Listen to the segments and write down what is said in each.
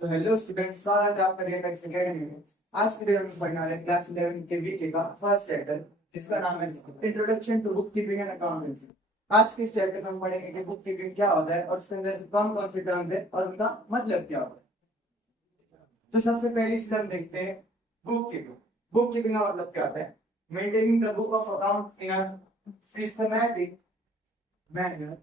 तो hello student, स्वागत है आपका रिएक्ट एकेडमी में। आज की वीडियो में पढ़ने वाले क्लास 11 के वीके का फर्स्ट चैप्टर, जिसका नाम है introduction to bookkeeping and accountancy. आज के इस चैप्टर में हम पढ़ेंगे कि बुक कीपिंग क्या होता है और उसके अंदर कौन कौन से टर्म्स है और उनका मतलब क्या होता है। तो सबसे पहली चीज हम देखते हैं बुक कीपिंग। बुक कीपिंग का मतलब क्या होता है? Maintaining the book of account in a systematic manner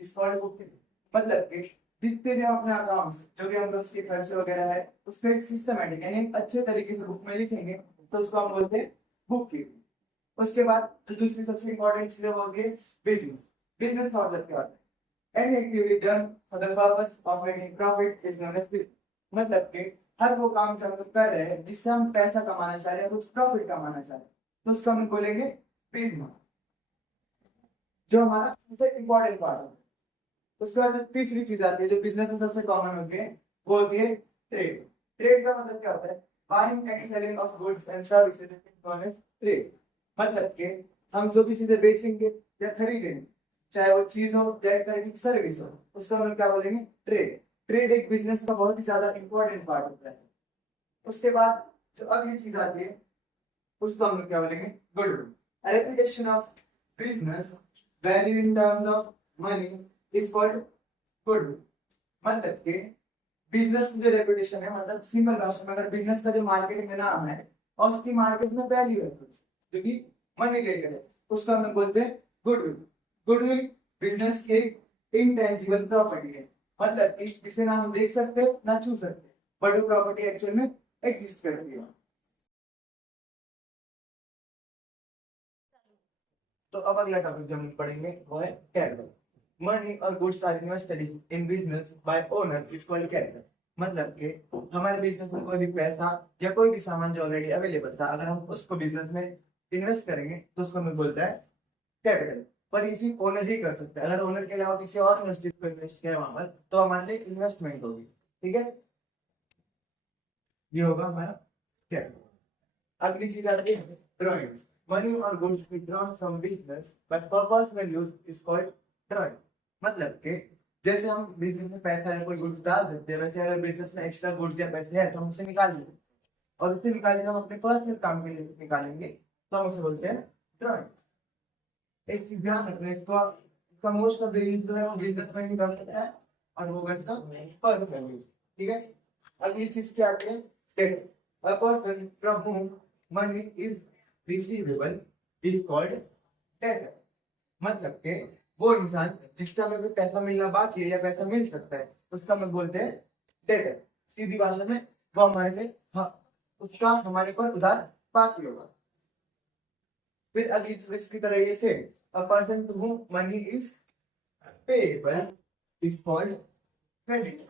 is called book keeping. मतलब कि जितने भी अपने अकाउंट जो भी हम लोग उसके खर्चे वगैरह है उसको एक सिस्टमैटिक यानी एक अच्छे तरीके से बुक में लिखेंगे तो उसको हम बोलते हैं बुक कीपिंग। उसके बाद जो दूसरी सबसे इंपॉर्टेंट चीज होगी बिजनेस। बिजनेस का मतलब क्या होता है? Any activity done for the purpose of making profit is known as business. मतलब कि हर वो काम जो हम लोग कर रहे हैं जिससे हम पैसा कमाना चाह रहे हैं, कुछ प्रॉफिट कमाना चाह रहे हैं, तो उसको हम बोलेंगे बिजनेस, जो हमारा सबसे इंपॉर्टेंट पार्ट है। उसके बाद जो तीसरी चीज आती है जो बिजनेस में सबसे कॉमन होती है वो होती है ट्रेड। ट्रेड का मतलब क्या होता है? Buying and selling of goods and services is known as trade. मतलब कि हम जो भी चीजें बेचेंगे या खरीदेंगे, चाहे वो चीज हो या एक तरह की सर्विस हो, उसको हम क्या बोलेंगे? ट्रेड। ट्रेड एक बिजनेस का बहुत ही ज्यादा इंपॉर्टेंट पार्ट होता है। उसके बाद जो अगली चीज आती है उसको हम लोग क्या बोलेंगे? Goodwill. Reputation of business value in terms of money is called goodwill. मतलब कि बिजनेस जो रेपुटेशन है, मतलब सिंपल भाषा में अगर बिजनेस का जो मार्केट में नाम है और उसकी मार्केट में वैल्यू है जो कि मनी लेकर है, उसको हम लोग बोलते हैं गुडविल। गुडविल बिजनेस की एक इनटेंजिबल प्रॉपर्टी है। मतलब कि जिसे ना हम देख सकते ना छू सकते, बट वो प्रॉपर्टी एक्चुअल में एग्जिस्ट करती है। तो अब अगला टॉपिक जो हम पढ़ेंगे वो है कैपिटल। मनी और goods are invested in business by owner is called capital. मतलब कि हमारे बिजनेस में कोई भी पैसा या कोई भी सामान जो ऑलरेडी अवेलेबल था, अगर हम उसको बिजनेस में इन्वेस्ट करेंगे तो उसको हमें बोलता है कैपिटल। पर इसी ओनर ही कर सकते हैं। अगर ओनर के अलावा किसी और ने इन्वेस्ट किया वहां पर तो हमारे लिए इन्वेस्टमेंट होगी। ठीक है, ये होगा हमारा कैपिटल। अगली चीज आती है ड्रॉइंग। मनी और goods withdrawn from business but purpose use is called drawing. मतलब कि जैसे हम बिजनेस में पैसा या कोई गुड्स डाल सकते हैं, वैसे अगर बिजनेस में एक्स्ट्रा गुड्स या पैसे हैं तो हम उसे निकाल लेंगे, और उसे निकाल के हम अपने पर्सनल काम के लिए निकालेंगे तो हम उसे बोलते हैं ड्रॉइंग। एक चीज ध्यान रखना, इसका मोस्ट ऑफ द यूज जो है वो बिजनेस में ही कर सकता है और वो करता पर्सनल यूज। ठीक है, अगली चीज क्या आती है? Date. A person from whom money is receivable is called debtor। मतलब कि वो इंसान जिसका हमें भी पैसा मिलना बाकी है या पैसा मिल सकता है उसका हम बोलते हैं डेटर। सीधी भाषा में वो हमारे लिए हाँ उसका हमारे पर उधार बाकी होगा। फिर अगली चीज की तरह ये से a person to whom money is payable is called credit।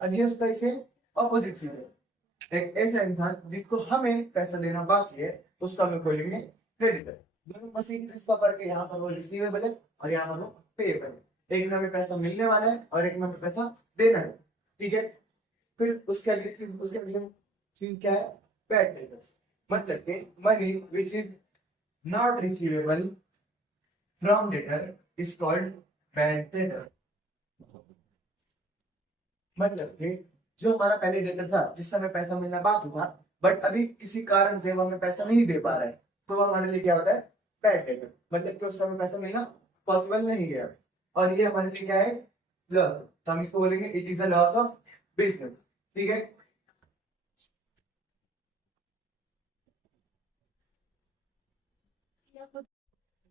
Against का इसे ऑपोजिट चीज है। एक ऐसा इंसान जिसको हमें पैसा देना बाकी है उसका हम बोलेंगे क्रेडिटर। दोनों में से इसका फर्क है, यहाँ पर वो रिसीवेबल है और यहाँ पर वो पेएबल है। एक में हमें पैसा मिलने वाला है और एक में हमें पैसा देना है। ठीक है, फिर उसके अगली चीज क्या है? Bad creditor. मतलब कि money which is not receivable from debtor is called bad creditor. मतलब कि जो हमारा पहले डेटर था जिससे हमें पैसा मिलना बाकी था, बट अभी किसी कारण से वो हमें पैसा नहीं दे पा रहा है, तो वो हमारे लिए क्या होता है? Bad debtor. मतलब कि उस समय पैसा मिलना पॉसिबल नहीं है और ये हमारे लिए क्या है? लॉस। तो हम इसको बोलेंगे it is a loss of business. ठीक है,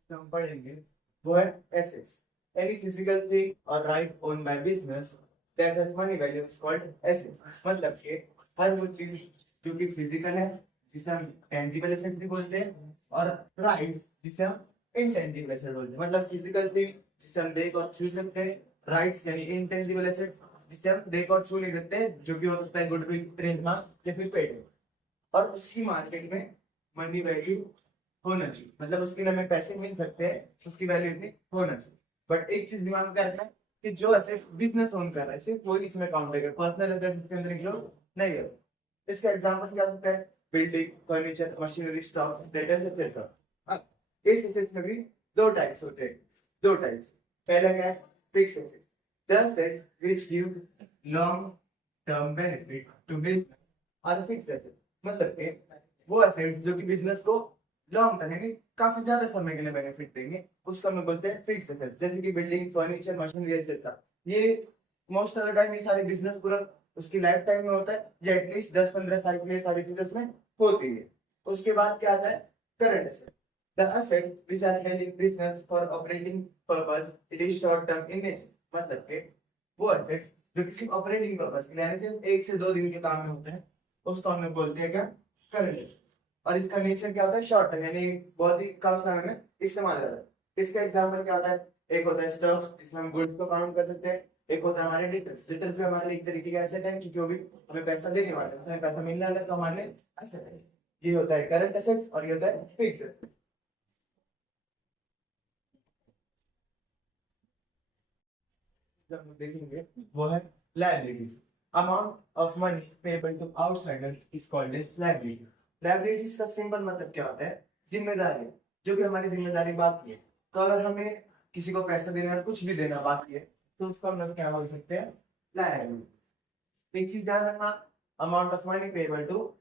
हम पढ़ेंगे वो है एसेट्स। एनी फिजिकल थिंग और right own by business that has money value is called assets. मतलब कि हर वो चीज जो कि फिजिकल है जिसे हम टेंजिबल एसेट्स भी बोलते हैं, और राइट जिसे हम इनटेंजिबल एसेट बोलते हैं। मतलब फिजिकल थिंग जिसे हम देख और छू सकते हैं, राइट्स यानी इनटेंजिबल एसेट्स जिसे हम देख और छू नहीं सकते, जो कि हो सकता है गुडविल, ट्रेडमार्क या फिर पेटेंट, और उसकी मार्केट में मनी वैल्यू होना चाहिए। मतलब उसके लिए हमें पैसे मिल सकते हैं, उसकी वैल्यू इतनी होना चाहिए। बट एक चीज दिमाग में रखना है कि जो एसेट बिजनेस ओन कर रहा है सिर्फ वही इसमें काउंट है, पर्सनल एसेट इसके अंदर इंक्लूड नहीं है। इसका एग्जांपल क्या हो सकता है? Building, furniture, machinery, stock, debtors etcetera. इस एसेट्स में भी दो टाइप्स होते हैं। दो टाइप्स। पहला क्या है? Fix asset, the assets which give long term benefit to business are fixed asset, मतलब कि वो एसेट जो कि बिजनेस को लॉन्ग टर्म यानी काफी ज्यादा समय के लिए बेनिफिट देंगे, उसको हम बोलते हैं फिक्स्ड एसेट। जैसे कि बिल्डिंग, फर्नीचर, मशीनरी एक्सेट्रा, ये मोस्ट ऑफ द टाइम ये सारे बिजनेस पूरा उसकी लाइफ टाइम में होता है, या एटलीस्ट 10-15 साल के लिए सारी चीजें उसमें होती है। उसके बाद क्या आता है, current asset. The asset which are held in business for operating purpose, it is short term in nature, मतलब कि वो एसेट जो किसी ऑपरेटिंग पर्पस के लिए यानी सिर्फ 1 से 2 दिन के काम में होते हैं, उसको हम लोग बोलते हैं क्या, करंट एसेट। और इसका नेचर क्या होता है, शॉर्ट टर्म, यानी बहुत ही कम समय में इस्तेमाल होता है। इसका एग्जांपल क्या होता है, एक होता है स्टॉक्स जिसमें हम गुड्स को काउंट कर सकते हैं, एक होता है हमारे डिटेल्स। डिटेल्स भी हमारे लिए एक तरीके का एसेट है कि जो भी हमें पैसा देने वाला है, हमें पैसा मिलने वाला है तो हमारे लिए एसेट है। ये होता है करंट एसेट और ये होता है फिक्स्ड एसेट। जब हम देखेंगे वो है liability. Amount of money payable to outsiders is called as liability. Liabilities का सिंपल मतलब क्या होता है, जिम्मेदारी, जो कि हमारी जिम्मेदारी बाकी है। तो अगर हमें किसी को पैसा देना है, कुछ भी देना बाकी है, तो उसको हम लोग क्या बोल सकते हैं, लायबिलिटी। एक चीज ध्यान रखना, amount of money payable to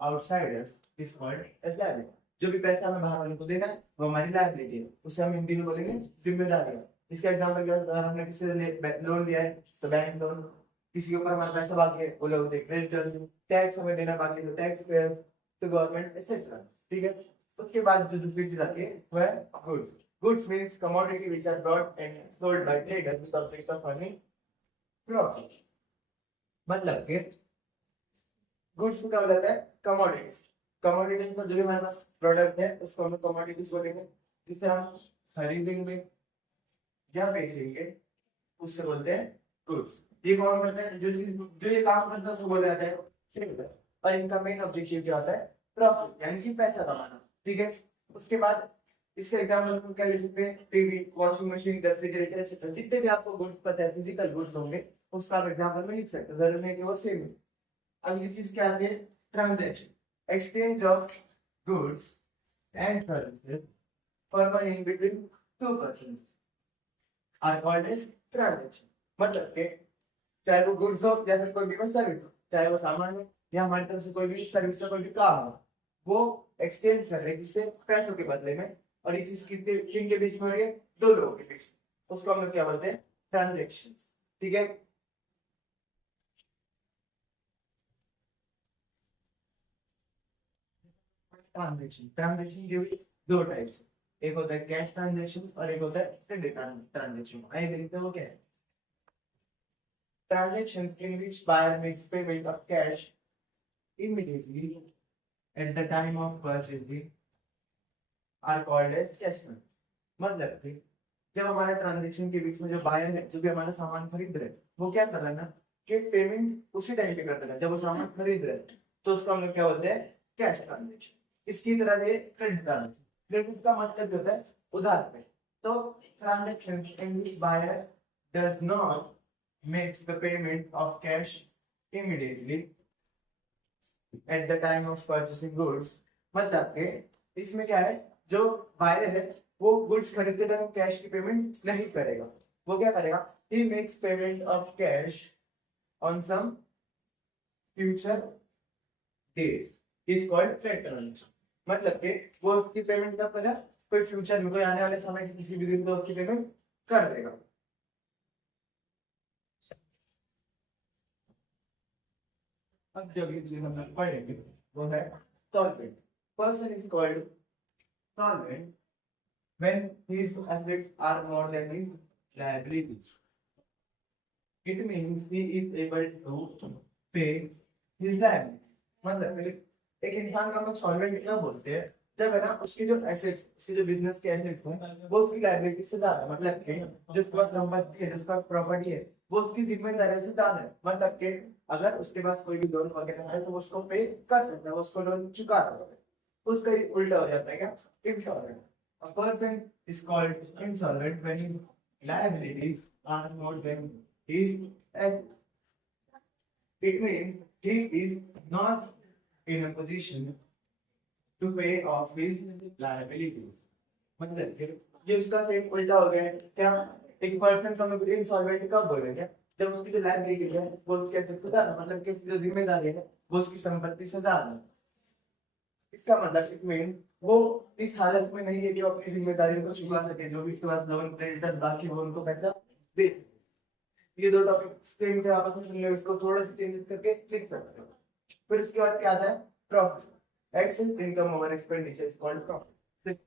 outsiders is called as liability. जो भी पैसा हमें बाहर वाले को देना है वो हमारी लायबिलिटी है, उसे हम हिंदी में बोलेंगे जिम्मेदारी। इसका एग्जांपल क्या है, अगर हमने किसी से लोन लिया है तो बैंक लोन, किसी के ऊपर हमारा पैसा बाकी है वो लोग क्रेडिटर्स, टैक्स हमें देना बाकी है तो tax payer to government etcetera. ठीक है, उसके बाद जो दूसरी चीज आती है वो है goods. Goods means commodity which are brought and sold by traders with object of earning profit. मतलब कि गुड्स को क्या बोला जाता है, कमोडिटी। कमोडिटी मतलब जो भी हमारे पास प्रोडक्ट है उसको हम कमोडिटीज बोलेंगे, जिसे हम खरीदेंगे या बेचेंगे उससे बोलते हैं गुड्स। ये कौन करता है, जो ये काम करता है उसको बोला जाता है ट्रेडर। और इनका मेन ऑब्जेक्टिव क्या होता है, प्रॉफिट यानी कि पैसा कमाना। ठीक है, उसके बाद इसके एग्जांपल में क्या ले सकते हैं, TV, washing machine, refrigerator etcetera, जितने भी आपको गुड्स पता है, फिजिकल गुड्स होंगे, उसका आप एग्जांपल में लिख सकते हैं, जरूरी नहीं कि वो सेम है। अगली चीज क्या आती है, transaction, exchange of goods and services perform in between two persons are called as transaction. मतलब कि चाहे वो गुड्स हो या फिर कोई भी सर्विस हो, चाहे वो सामान हो या हमारी तरफ से कोई भी सर्विस का कोई भी काम हो, वो एक्सचेंज कर रहे हैं किससे, पैसों के बदले में। और ये चीज किन के बीच में हो रही है, दो लोगों के बीच, उसको हम लोग क्या बोलते हैं, ट्रांजैक्शन। ठीक है, ट्रांजैक्शन, ट्रांजैक्शन के भी दो टाइप्स, एक होता है कैश ट्रांजैक्शन और एक होता है क्रेडिट ट्रांजैक्शन। आइए देखते हैं वो क्या है। Transactions in which buyer makes payment of cash immediately at the time of purchasing are called as cash payment। मतलब कि जब हमारे ट्रांजेक्शन के बीच में जो बायर है, जो भी हमारा सामान खरीद रहे, वो क्या कर रहा है ना, कि पेमेंट उसी टाइम पे कर देगा जब वो सामान खरीद रहे, तो उसको हम लोग क्या बोलते हैं, कैश ट्रांजेक्शन। इसकी तरह ये क्रेडिट ट्रांजेक्शन, क्रेडिट का मतलब होता है उधार पे। तो transaction in which buyer does not makes the payment of cash immediately at the time of purchasing goods। मतलब कि इसमें क्या है, जो बायर है वो गुड्स खरीदते टाइम कैश की पेमेंट नहीं करेगा, वो क्या करेगा, he makes payment of cash on some future date is called trade transaction। मतलब कि वो उसकी पेमेंट कब करेगा, कोई फ्यूचर में, कोई आने वाले समय की किसी भी दिन को उसकी पेमेंट कर देगा। अब जब ये चीज हम लोग पढ़ेंगे वो है solvent. Person is called solvent when his assets are more than his liabilities. It means he is able to pay his liability. मतलब एक इंसान का हम लोग सॉल्वेंट क्या बोलते हैं, जब है ना उसकी जो एसेट्स, उसकी जो बिजनेस के एसेट्स हैं वो उसकी लायबिलिटी से ज्यादा, मतलब कि जो उसके पास संपत्ति है, जो उसके पास प्रॉपर्टी है, वो उसकी जिम्मेदारी से ज्यादा है। मतलब कि अगर उसके पास कोई भी लोन वगैरह है तो वो उसको पे कर सकता है, वो उसको लोन चुका सकता है। उसका ही उल्टा हो जाता है क्या, insolvent. A person is called insolvent when his liabilities are more than his assets. It means he is not in a position to pay off his liability। मतलब कि ये उसका सेम उल्टा हो गया है क्या, एक पर्सन को हम इंसॉल्वेंट कब बोलेंगे, जब उसकी जो लाइब्रेरी है वो उसके एसेट से ज्यादा, मतलब कि जो जिम्मेदारी है वो उसकी संपत्ति से ज्यादा। इसका मतलब इट मीन वो इस हालत में नहीं है कि वो अपनी जिम्मेदारियों को चुका सके, जो भी उसके पास लोन क्रेडिटर्स बाकी हो उनको पैसा दे सके। ये दो टॉपिक सेम के आपस में सुनने, उसको थोड़ा सा चेंज करके लिख सकते हो। फिर उसके बाद क्या आता है, profit. Excess income over expenditure is called profit.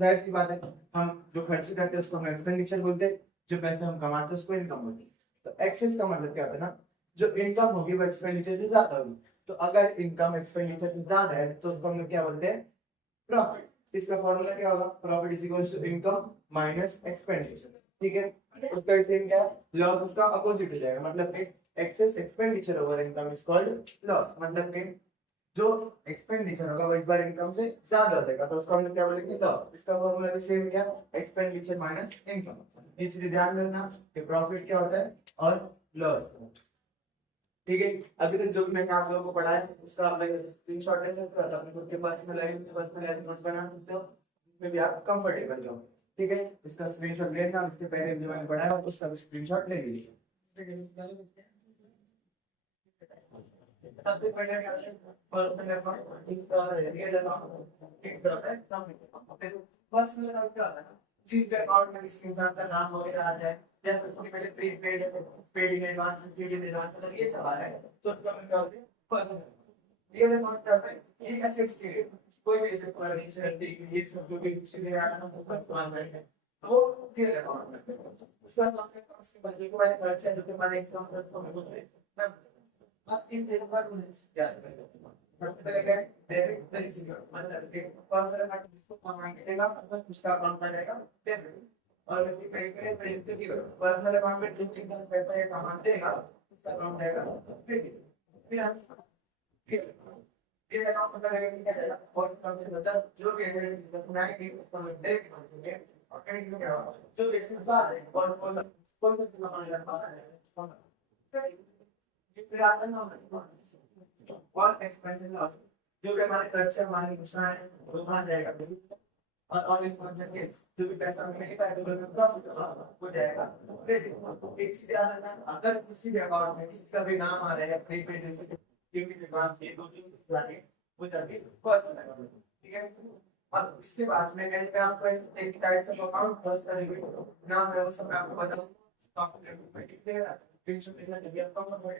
जाहिर सी बात है, हम जो खर्च करते हैं उसको हम एक्सपेंडिचर बोलते हैं, जो पैसे हम कमाते हैं उसको इनकम बोलते हैं। तो एक्सेस का मतलब क्या होता है ना, जो इनकम होगी वो एक्सपेंडिचर से ज्यादा होगी। तो अगर इनकम एक्सपेंडिचर से ज्यादा है तो उसको हम लोग क्या बोलते हैं, प्रॉफिट। इसका फॉर्मूला क्या होगा, profit is equal to income minus expenditure. ठीक है, उसका सेम क्या, लॉस उसका अपोजिट हो जाएगा, मतलब कि excess expenditure over income is called loss. मतलब कि जो एक्सपेंडिचर होगा वो इस बार इनकम से ज्यादा हो जाएगा तो उसको हम लोग क्या बोलेंगे, लॉस। इसका फॉर्मूला भी सेम क्या, एक्सपेंडिचर माइनस इनकम। इसलिए ध्यान रखना कि प्रॉफिट क्या होता है और लॉस। ठीक है, अभी तक जो भी मैंने आप लोगों को पढ़ाया उसका आप स्क्रीनशॉट ले सकते हो, अपने खुद के पर्सनल नोट्स बना सकते हो, जिसमें भी आप कंफर्टेबल हो। ठीक है, इसका स्क्रीनशॉट लेना, उसके पहले जो मैंने पढ़ाया उसका भी स्क्रीनशॉट ले लीजिए। सबसे पहले क्या है, पर्सनल अकाउंट, इसका रियल अकाउंट, एक तरफ है पर्सनल अकाउंट क्या होता है ना, जिस अकाउंट में किसी इंसान का नाम वगैरह आ जाए, जैसे सबसे पहले prepaid, paid in advance, paid in advance, अगर ये सब आ रहा है तो उसका मतलब क्या होता है, पर्सनल। रियल अकाउंट क्या होता है, ये एसेट्स के लिए कोई भी एसेट फर्नीचर, टीवी, ये सब जो भी चीजें आ रहा है हम उसका इस्तेमाल करते हैं, तो वो रियल अकाउंट में उसका नाम है, उसके बच्चे को मैंने खर्चा जो कि मैंने एग्जाम में उसको बोलते हैं। अब इन तीनों का रूल याद करें। सबसे पहले क्या है, डेबिट क्रेडिट, मतलब कि पर्सनल अकाउंट जिसको कमाएंगे देगा मतलब उसका अकाउंट बनेगा डेबिट, और इसकी क्रेडिट क्रेडिट की पर्सनल अकाउंट में जिस जितना पैसा ये कमा देगा उसका अकाउंट रहेगा क्रेडिट। फिर ये अकाउंट मतलब है कि क्या है, और कम से मतलब जो भी है बनाएंगे उसको हम डेबिट बोलेंगे, और क्रेडिट में क्या होगा, जो भी बात है और कौन सा कमाने का है, फिर आता है ना और एक्सपेंशन लॉस, जो भी हमारे खर्चे हमारे नुकसान है वो वहां जाएगा, और ऑल इन्फॉर्मेशन के जो भी पैसा हमें मिलता है तो उसमें प्रॉफिट हो जाएगा। फिर एक चीज याद रखना, अगर किसी भी अकाउंट में किसी का भी नाम आ रहा है प्रीपेड जैसे टीवी के नाम से दो तीन जाके वो जाके पर्सनल अकाउंट, ठीक है। अब इसके बाद में कहीं पे आपको एक टाइप ऑफ अकाउंट फर्स्ट करेंगे, नाम है वो सब मैं आपको बताऊं, प्रॉफिट में कितने टेंशन लेना चाहिए आपको।